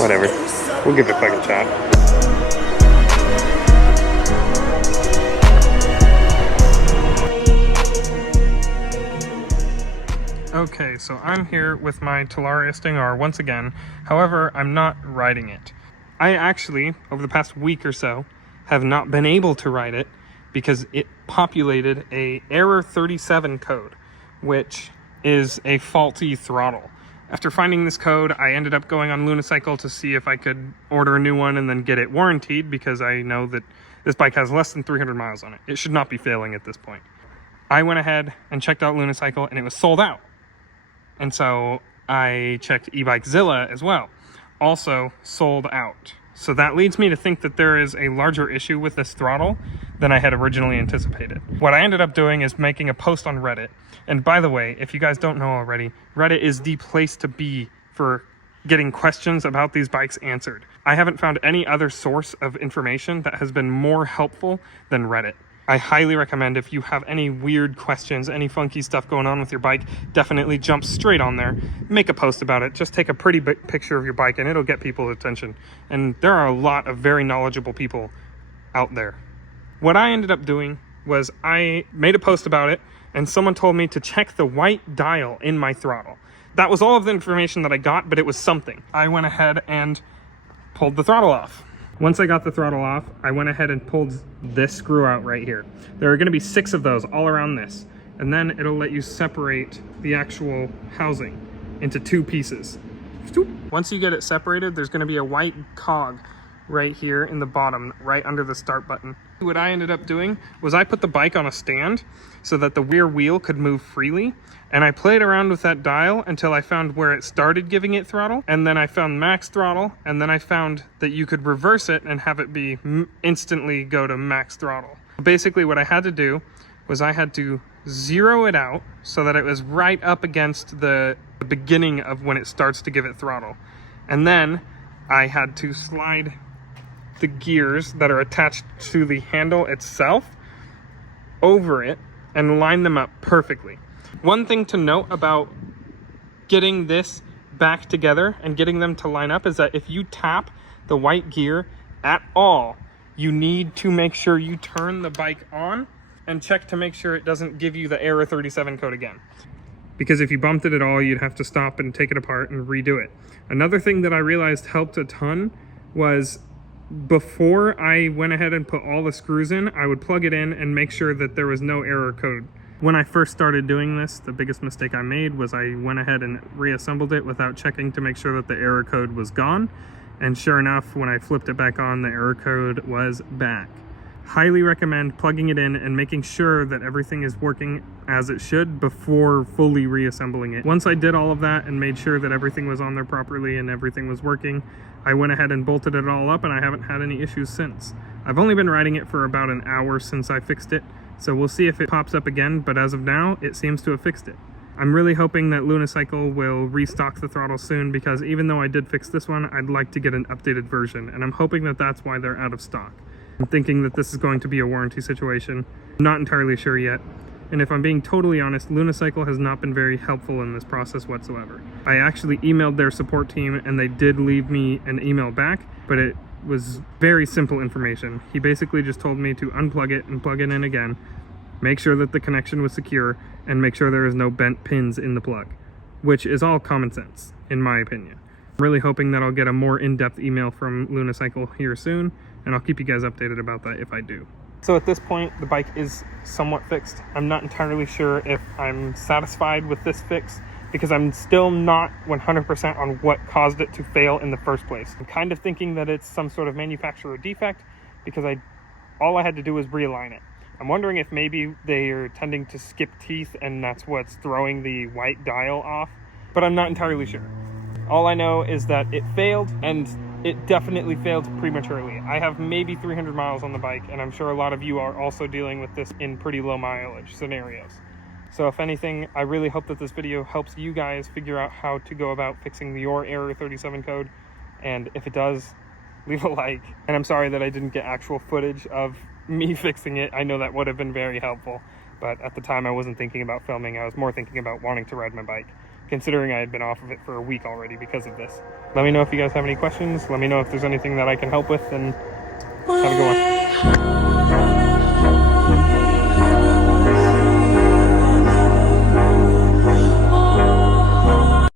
Whatever. We'll give it a fucking shot. Okay, so I'm here with my Talaria Stinger once again. However, I'm not riding it. I actually, over the past week or so, have not been able to ride it because it populated a error 37 code, which is a faulty throttle. After finding this code, I ended up going on Lunicycle to see if I could order a new one and then get it warrantied, because I know that this bike has less than 300 miles on it. It should not be failing at this point. I went ahead and checked out Lunicycle and it was sold out. And so I checked eBikeZilla as well. Also sold out. So that leads me to think that there is a larger issue with this throttle than I had originally anticipated. What I ended up doing is making a post on Reddit. And by the way, if you guys don't know already, Reddit is the place to be for getting questions about these bikes answered. I haven't found any other source of information that has been more helpful than Reddit. I highly recommend, if you have any weird questions, any funky stuff going on with your bike, definitely jump straight on there, make a post about it, just take a pretty picture of your bike and it'll get people's attention. And there are a lot of very knowledgeable people out there. What I ended up doing was I made a post about it and someone told me to check the white dial in my throttle. That was all of the information that I got, but it was something. I went ahead and pulled the throttle off. Once I got the throttle off, I went ahead and pulled this screw out right here. There are going to be 6 of those all around this. And then it'll let you separate the actual housing into 2 pieces. Once you get it separated, there's going to be a white cog right here in the bottom, right under the start button. What I ended up doing was I put the bike on a stand so that the rear wheel could move freely, and I played around with that dial until I found where it started giving it throttle, and then I found max throttle, and then I found that you could reverse it and have it be instantly go to max throttle. Basically what I had to do was I had to zero it out so that it was right up against the beginning of when it starts to give it throttle, and then I had to slide the gears that are attached to the handle itself over it and line them up perfectly. One thing to note about getting this back together and getting them to line up is that if you tap the white gear at all, you need to make sure you turn the bike on and check to make sure it doesn't give you the error 37 code again. Because if you bumped it at all, you'd have to stop and take it apart and redo it. Another thing that I realized helped a ton was before I went ahead and put all the screws in, I would plug it in and make sure that there was no error code. When I first started doing this, the biggest mistake I made was I went ahead and reassembled it without checking to make sure that the error code was gone. And sure enough, when I flipped it back on, the error code was back. Highly recommend plugging it in and making sure that everything is working as it should before fully reassembling it. Once I did all of that and made sure that everything was on there properly and everything was working, I went ahead and bolted it all up, and I haven't had any issues since. I've only been riding it for about an hour since I fixed it, so we'll see if it pops up again, but as of now, it seems to have fixed it. I'm really hoping that Lunicycle will restock the throttle soon, because even though I did fix this one, I'd like to get an updated version, and I'm hoping that that's why they're out of stock. I'm thinking that this is going to be a warranty situation. I'm not entirely sure yet. And if I'm being totally honest, Lunicycle has not been very helpful in this process whatsoever. I actually emailed their support team and they did leave me an email back, but it was very simple information. He basically just told me to unplug it and plug it in again, make sure that the connection was secure, and make sure there is no bent pins in the plug, which is all common sense, in my opinion. I'm really hoping that I'll get a more in-depth email from Lunicycle here soon, and I'll keep you guys updated about that if I do. So at this point, the bike is somewhat fixed. I'm not entirely sure if I'm satisfied with this fix, because I'm still not 100% on what caused it to fail in the first place. I'm kind of thinking that it's some sort of manufacturer defect, because all I had to do was realign it. I'm wondering if maybe they are tending to skip teeth and that's what's throwing the white dial off, but I'm not entirely sure. All I know is that it failed, and it definitely failed prematurely. I have maybe 300 miles on the bike, and I'm sure a lot of you are also dealing with this in pretty low mileage scenarios. So if anything, I really hope that this video helps you guys figure out how to go about fixing your error 37 code. And if it does, leave a like. And I'm sorry that I didn't get actual footage of me fixing it. I know that would have been very helpful, but at the time I wasn't thinking about filming. I was more thinking about wanting to ride my bike, considering I had been off of it for a week already because of this. Let me know if you guys have any questions. Let me know if there's anything that I can help with, and have a good one.